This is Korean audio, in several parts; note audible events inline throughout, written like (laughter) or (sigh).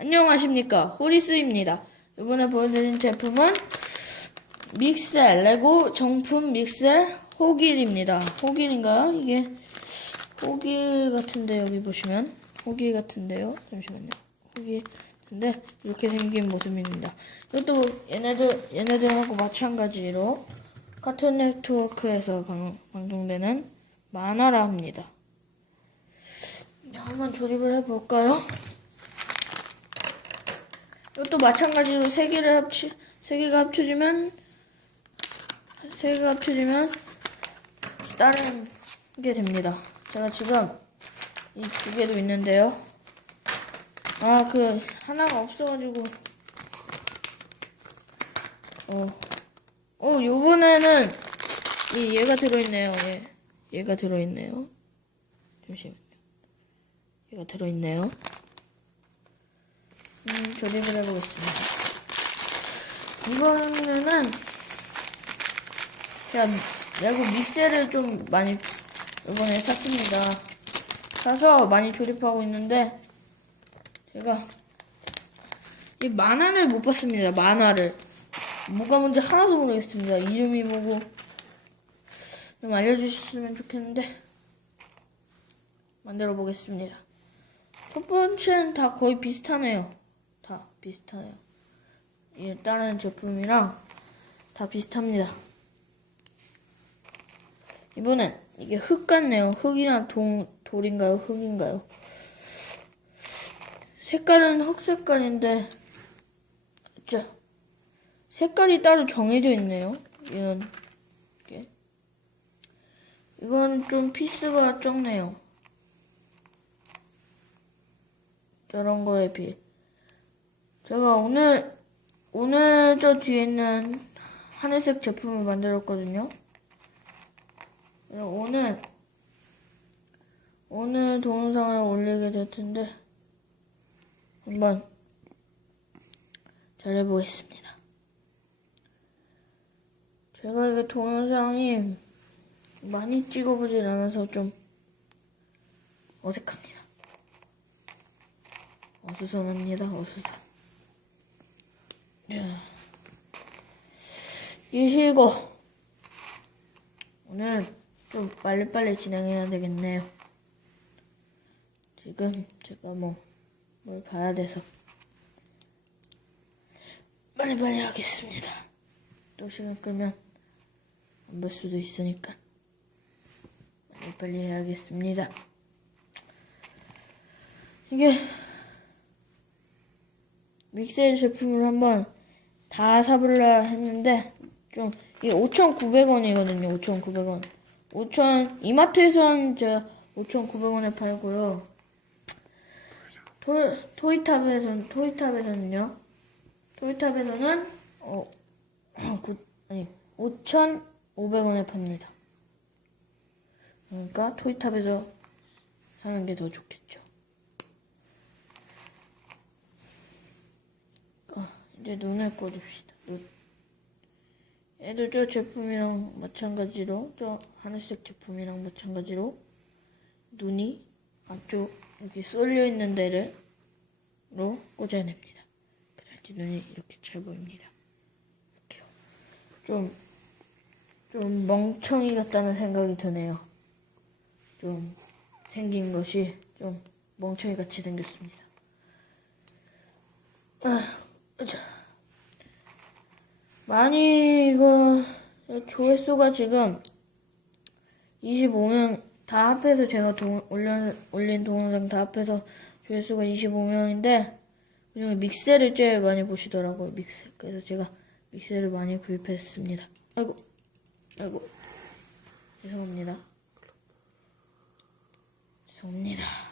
안녕하십니까 호리스입니다. 이번에 보여드린 제품은 믹셀 레고 정품 믹셀 호길입니다. 호길인가요? 이게 호길 같은데 여기 보시면 호길 같은데요. 잠시만요. 호길 같은데 이렇게 생긴 모습입니다. 이것도 얘네들 얘네들하고 마찬가지로 카툰 네트워크에서 방, 방송되는 만화라 합니다. 한번 조립을 해볼까요? 이것도 마찬가지로 세 개를 합치 세 개가 합쳐지면 세 개가 합쳐지면 다른 게 됩니다. 제가 지금 이 두 개도 있는데요. 아 그 하나가 없어가지고 어, 어 요번에는 이 얘가 들어있네요. 얘 얘가 들어있네요. 잠시만요. 얘가 들어있네요. 음, 조립을 해보겠습니다. 이번에는 제가 레고 믹셀을 좀 많이 이번에 샀습니다. 사서 많이 조립하고 있는데 제가 이 만화를 못 봤습니다. 만화를 뭐가 뭔지 하나도 모르겠습니다. 이름이 뭐고 좀 알려주셨으면 좋겠는데 만들어 보겠습니다. 첫 번째는 다 거의 비슷하네요. 다 비슷해요. 이 다른 제품이랑 다 비슷합니다. 이번엔 이게 흙 같네요. 흙이나 동, 돌인가요? 흙인가요? 색깔은 흙 색깔인데, 자, 색깔이 따로 정해져 있네요. 이런 게. 이건 좀 피스가 적네요. 저런 거에 비해. 제가 오늘, 오늘 저 뒤에 있는 하늘색 제품을 만들었거든요. 오늘, 오늘 동영상을 올리게 될 텐데, 한번 잘 해보겠습니다. 제가 이게 동영상이 많이 찍어보질 않아서 좀 어색합니다. 어수선합니다. 어수선. 자, 이시고 오늘 좀 빨리빨리 진행해야 되겠네요. 지금 제가 뭐 뭘 봐야 돼서 빨리빨리 하겠습니다. 또 시간 끌면 안 볼 수도 있으니까 빨리빨리 해야겠습니다. 이게 믹셀 제품을 한번 다 사보려 했는데 좀 이게 5,900원이거든요. 5,900원. 5,000 이마트에선 제가 5,900원에 팔고요. 토, 토이탑에서는 토이탑에서는요. 토이탑에서는 어, (clears throat) 구, 아니 5,500원에 팝니다. 그러니까 토이탑에서 사는 게 더 좋겠죠. 어, 이제 눈을 꽂읍시다. 눈. 얘도 저 제품이랑 마찬가지로 저 하늘색 제품이랑 마찬가지로 눈이 앞쪽 이렇게 쏠려 있는 데를 로 꽂아냅니다. 그래야지 눈이 이렇게 잘 보입니다. 이렇게요. 좀, 좀 멍청이 같다는 생각이 드네요. 좀 생긴 것이 좀 멍청이 같이 생겼습니다. 아, 자. 많이 이거 조회수가 지금 25명 다 합해서 제가 동, 올려, 올린 동영상 다 합해서 조회수가 25명인데 그중에 믹셀을 제일 많이 보시더라고요 믹셀. 그래서 제가 믹셀을 많이 구입했습니다. 아이고 아이고. 죄송합니다. 죄송합니다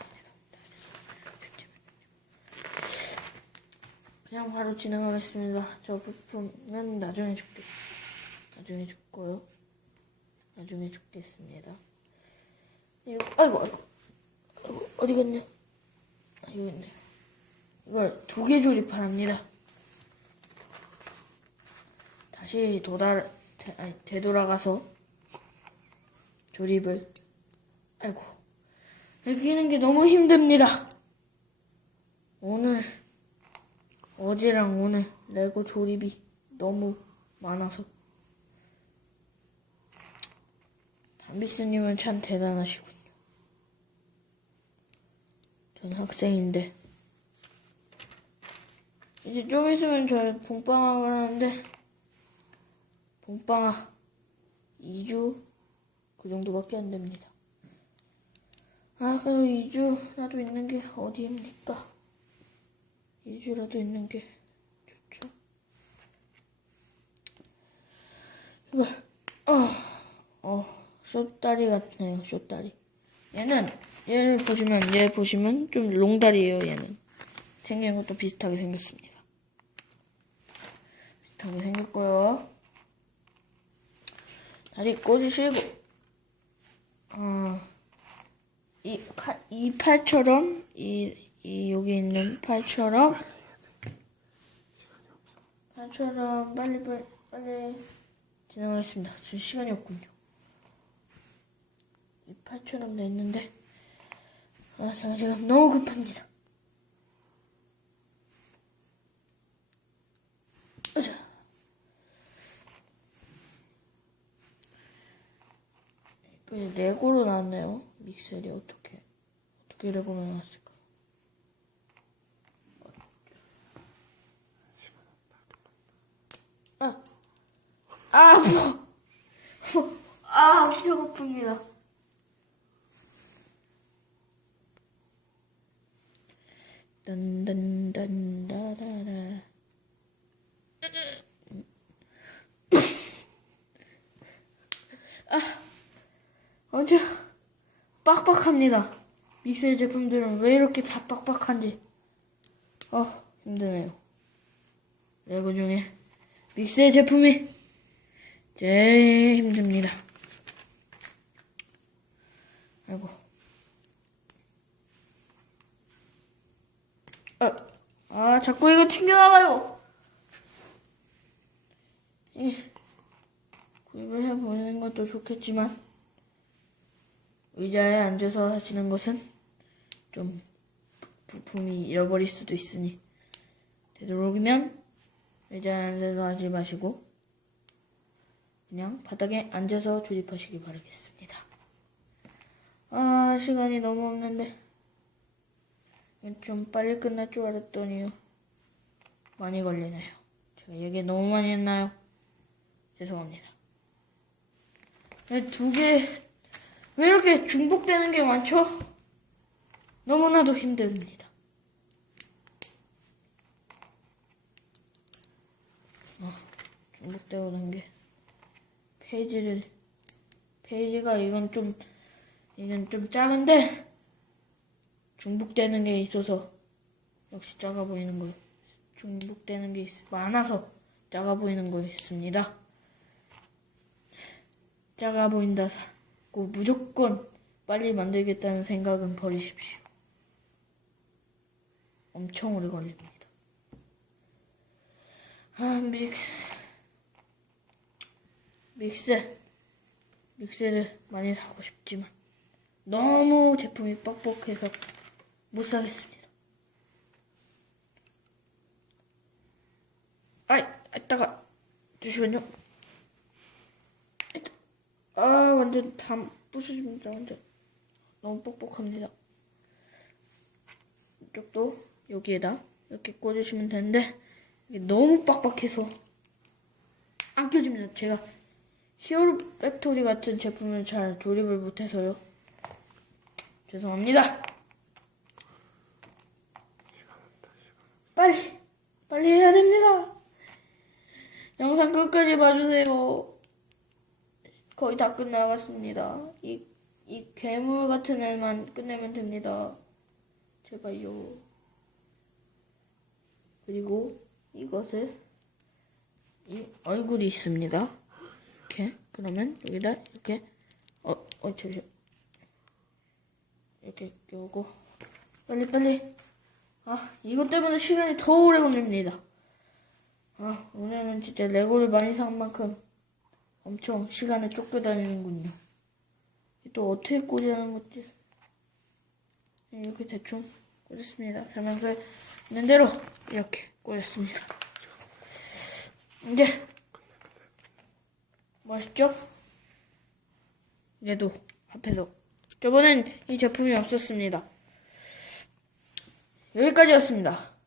그냥 바로 진행하겠습니다 저 부품은 나중에 줄게 나중에 줄 거요 나중에 죽겠습니다 이거, 아이고, 아이고, 아이고, 어디 갔냐? 아, 여기 있네. 이걸 두 개 조립하랍니다. 다시 도달, 되, 아니, 되돌아가서 조립을, 아이고, 하는 게 너무 힘듭니다. 오늘 어제랑 오늘 레고 조립이 너무 많아서 담비스님은 참 대단하시군요. 전 학생인데 이제 좀 있으면 저 봄방학을 하는데 봄방학 2주 그 정도밖에 안 됩니다. 아, 그래도 2주라도 있는 게 어디입니까? 2주라도 있는 게 좋죠. 이걸, 어, 어, 쇼다리 같네요, 쇼다리. 얘는, 얘를 보시면, 얘 보시면 좀 롱다리예요, 얘는. 생긴 것도 비슷하게 생겼습니다. 비슷하게 생겼고요. 다리 꽂으시고, 어, 이 팔, 이 팔처럼, 이, 이, 여기 있는 팔처럼, 팔처럼 빨리, 빨리, 빨리 진행하겠습니다. 지금 시간이 없군요. 이 팔처럼 돼 있는데, 아, 제가 지금 너무 급합니다. 으자. 그 레고로 나왔네요. 믹셀이 어떻게 어떻게 레고로 나왔을까? 아, 아, 뭐, 아, 엄청 아픕니다. 딴딴딴따라라. 아주 빡빡합니다. 믹셀 제품들은 왜 이렇게 다 빡빡한지. 어, 힘드네요. 레고 중에 믹셀 제품이 제일 힘듭니다. 아이고. 아, 아, 자꾸 이거 튕겨나가요. 이, 구입을 해보는 것도 좋겠지만, 의자에 앉아서 하시는 것은 좀 부품이 잃어버릴 수도 있으니 되도록이면 의자에 앉아서 하지 마시고 그냥 바닥에 앉아서 조립하시기 바라겠습니다. 아 시간이 너무 없는데 좀 빨리 끝날 줄 알았더니요 많이 걸리네요. 제가 얘기 너무 많이 했나요? 죄송합니다. 네, 두개 왜 이렇게 중복되는 게 많죠? 너무나도 힘듭니다. 어, 중복되는 게 페이지를 페이지가 이건 좀 이건 좀 작은데 중복되는 게 있어서 역시 작아 보이는 거 중복되는 게 있, 많아서 작아 보이는 거 있습니다. 작아 보인다. 고 무조건 빨리 만들겠다는 생각은 버리십시오. 엄청 오래 걸립니다. 아, 믹, 믹셀. 믹셀을 많이 사고 싶지만 너무 제품이 뻑뻑해서 못 사겠습니다. 아이, 이따가 잠시만요. 아 완전 다 부수집니다 완전 너무 뻑뻑합니다 이쪽도 여기에다 이렇게 꽂으시면 되는데 이게 너무 빡빡해서 안 껴집니다 제가 히어로 팩토리 같은 제품을 잘 조립을 못해서요 죄송합니다 빨리 빨리 해야 됩니다 영상 끝까지 봐주세요 거의 다 끝나갔습니다. 이, 이 괴물 같은 애만 끝내면 됩니다. 제발요. 그리고 이것을 이 얼굴이 있습니다. 그러면 여기다 이렇게 어, 어 잠시 이렇게 끼우고 빨리 빨리 아 이것 때문에 시간이 더 오래 걸립니다. 아 오늘은 진짜 레고를 많이 산 만큼 엄청 시간에 쫓겨다니는군요. 또 어떻게 꽂으라는 거지? 이렇게 대충 꽂았습니다. 설명서 있는 대로 이렇게 꼬였습니다. 이제 멋있죠? 얘도 앞에서 저번엔 이 제품이 없었습니다. 여기까지였습니다.